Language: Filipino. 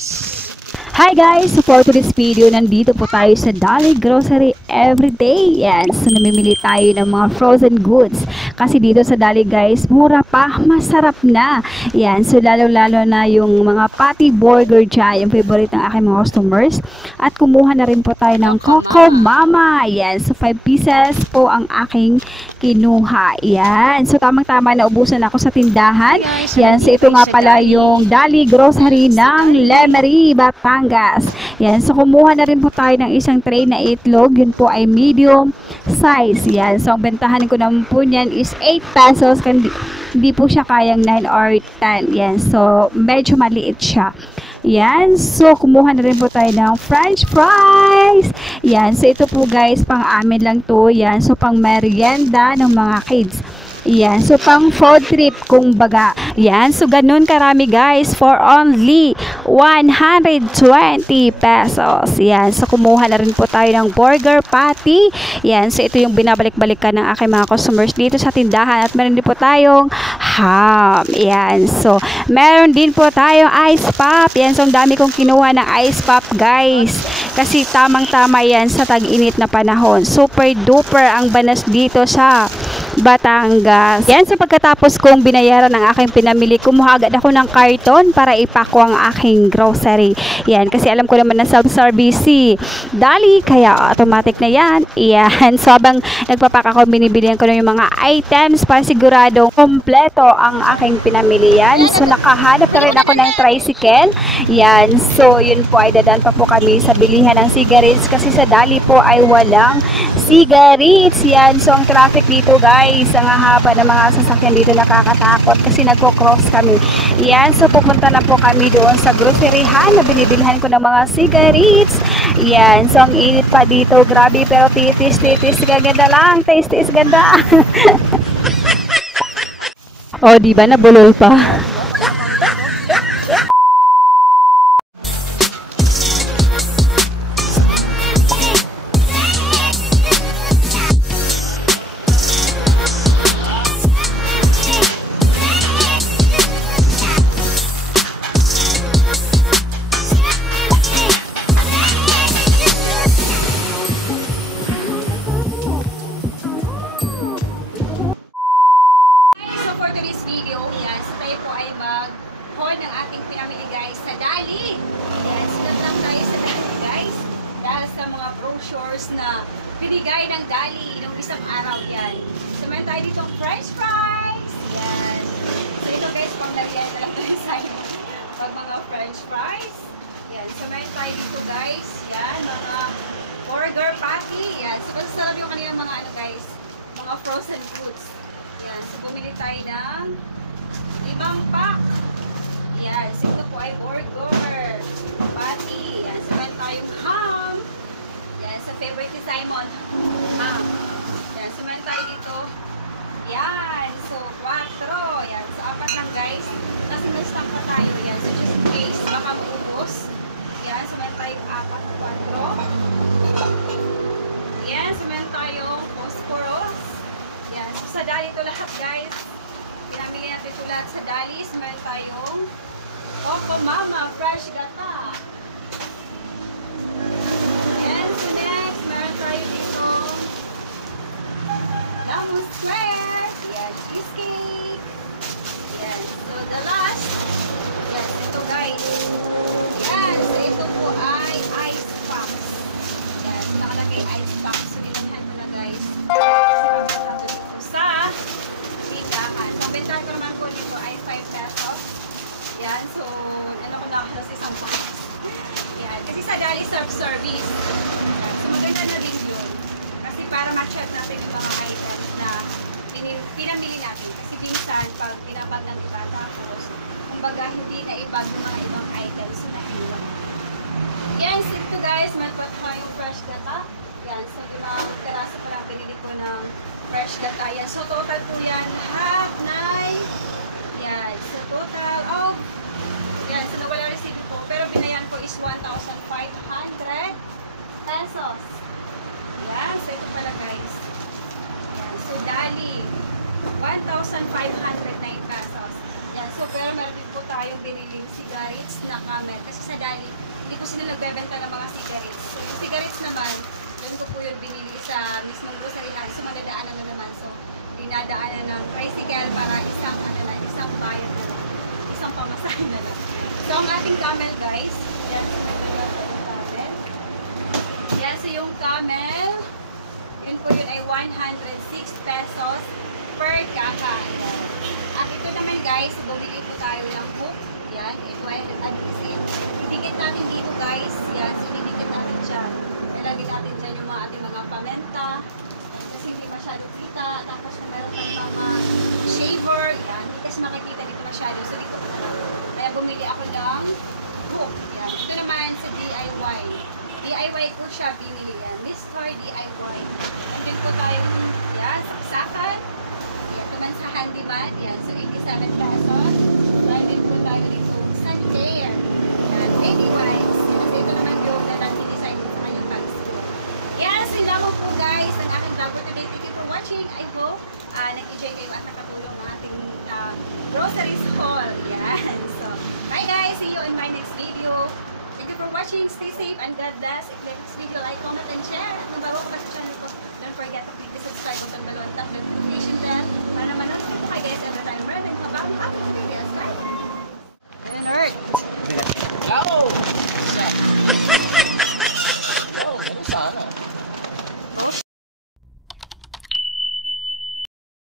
Hi guys! So for today's video, nandito po tayo sa Dali Grocery Everyday. Yan, so namimili tayo ng mga frozen goods. Kasi dito sa Dali guys, mura pa, masarap na. Yan, so lalo-lalo na yung mga patty burger dyan, yung favorite ng aking mga customers. At kumuha na rin po tayo ng Coco Mama. Yan, so 5 pieces po ang aking kinuha. Yan, so tamang-tama na ubusan ako sa tindahan. Yan, so ito nga pala yung Dali Grocery ng Lemery, Batangas. Yan, so kumuha na rin po tayo ng isang tray na itlog. Yun po ay medium size. Yan, so ang bentahan ko naman po niyan is 8 pesos. Hindi po siya kayang 9 or 10. Yan, so medyo maliit siya. Yan, so kumuha na rin po tayo ng french fries. Yan, so ito po guys, pang amin lang to. Yan, so pang merienda ng mga kids. Yan, so pang food trip kung baga. Yan, so ganun karami guys for only 120 pesos. Yan, so kumuha na rin po tayo ng burger patty. Yan, so ito yung binabalik-balikan ng aking mga customers dito sa tindahan. At meron din po tayong ham. Yan, so meron din po tayong ice pop. Yan, so ang dami kong kinuha ng ice pop guys. Kasi tamang-tama yan sa tag-init na panahon. Super duper ang banas dito sa Batangas. Yan, so pagkatapos kong binayaran ang aking pinamili, kumuha agad ako ng karton para ipako ang aking grocery. Yan, kasi alam ko naman na self-service si Dali, kaya automatic na yan. Yan, so habang nagpapak ako, binibilihan ko na yung mga items para siguradong kompleto ang aking pinamili. Yan, so nakahanap na rin ako ng tricycle. Yan, so yun po ay dadaan pa po kami sa bilihan ng cigarettes kasi sa Dali po ay walang cigarettes. Yan, so ang traffic dito guys, ang haba ng mga sasakyan dito, nakakatakot kasi nagko-cross kami. Yan, so pupunta na po kami doon sa groceryhan na binibilhan ko ng mga cigarettes. Yan, so ang init pa dito, grabe, pero titis, gaganda lang, taste, ganda. O, diba, nabulol pa. Na binigay ng Dali nung isang araw yan. So, meron tayo ditong french fries. Yan. So, ito guys, panglagyan na lang tayo sa pag mga french fries. Yan. So, meron tayo dito guys. Yan, mga burger patty. Yan. So, kung sabi ko kanina mga ano guys, mga frozen foods. Yan. So, bumili tayo ng 5 pack. Yan. So, ito po ay burger patty. Yan. So, meron tayong ham. So, favorite ni Simon. Ham. Yan. So, meron tayo dito. Yan. So, 4. Yan. So, 4 lang guys. Nasa na-stock pa tayo. Yan. So, just in case, baka maubos. Yan. So, meron tayong 4. Yan. So, meron tayong phosphorus. Yan. So, sa Dali ito lahat guys. Pinamili natin ito lahat sa Dali. So, meron tayong Coco Mama Fresh Gata. Yan. So, next, meron tayo dito lemon square. Yan, cheesecake. Yan. So, the last. Yan, ito guys. Yan. So, ito po ay ice packs. Yan. So, nakalagay ice packs. So, dinamihan ko na guys. Sa tindahan. So, ang bentahan ko naman po dito ay 5 pesos. Yan. So, ano ko na halos isang box. Yan. Kasi sa Dali self-service. So, maganda na rin yun. Kasi para ma-check natin yung mga items na pinamili natin. Kasi minsan, pag pinapag ng iba, tapos, kumbaga, hindi na ipag yung mga ibang items na iwan. Yan. So, ito guys, meron pa yung fresh gata. Yan. So, yung terasa ko lang pinili ko ng fresh gata. Yan. So, total po yan. Half, 9. Yan. So, total of yan. So, nawala receipt ko. Pero binayan ko is 1,500 pesos. Yan. So, ito pala guys. Yan. So, Dali. 1,509 pesos. Yan. So, pero meron din po tayong biniling cigarettes na camel. Kasi sa Dali, hindi ko sila nagbebenta ng mga cigarettes. So yung cigarettes naman, doon ko po yun binili sa mismong grocery line. So madadaanan na naman. So dinadaanan ng tricycle para isang bayan na lang. Isang pamasahin na lang. So ang ating camel guys, yan. Yan, so yung camel, yun po yun ay 106 pesos per kakain. At ito naman guys, bumili po tayo ng hook. Yan, ito ay adhesive. Didikit natin dito guys. Yan, so didikit natin siya. Nilagay natin dyan yung mga ating mga pamenta. Kasi hindi masyadong kita. Tapos kung meron tayong mga shaver, yan, hindi kasi makikita dito masyado. So dito ko na lang. Kaya bumili ako ng hook. Yan, ito naman sa DIY. DIY ko siya binili yan. Mr. DIY. Bumili ko tayo yan, saksakan. Yan naman sa handyman. Yan, so 87 pesos. Bumili ko tayo dito sa chair. Yan, 80 wise. Kasi ito naman yung design ko sa kanyang bags. Yan, sila mo po guys ang aking vlog for today. Thank you for watching. I hope nag-enjoy kayo at nakatulong ng ating groceries haul. Yan. So, bye guys. See you in my next video. Thank you for watching. Stay safe and God bless. If this video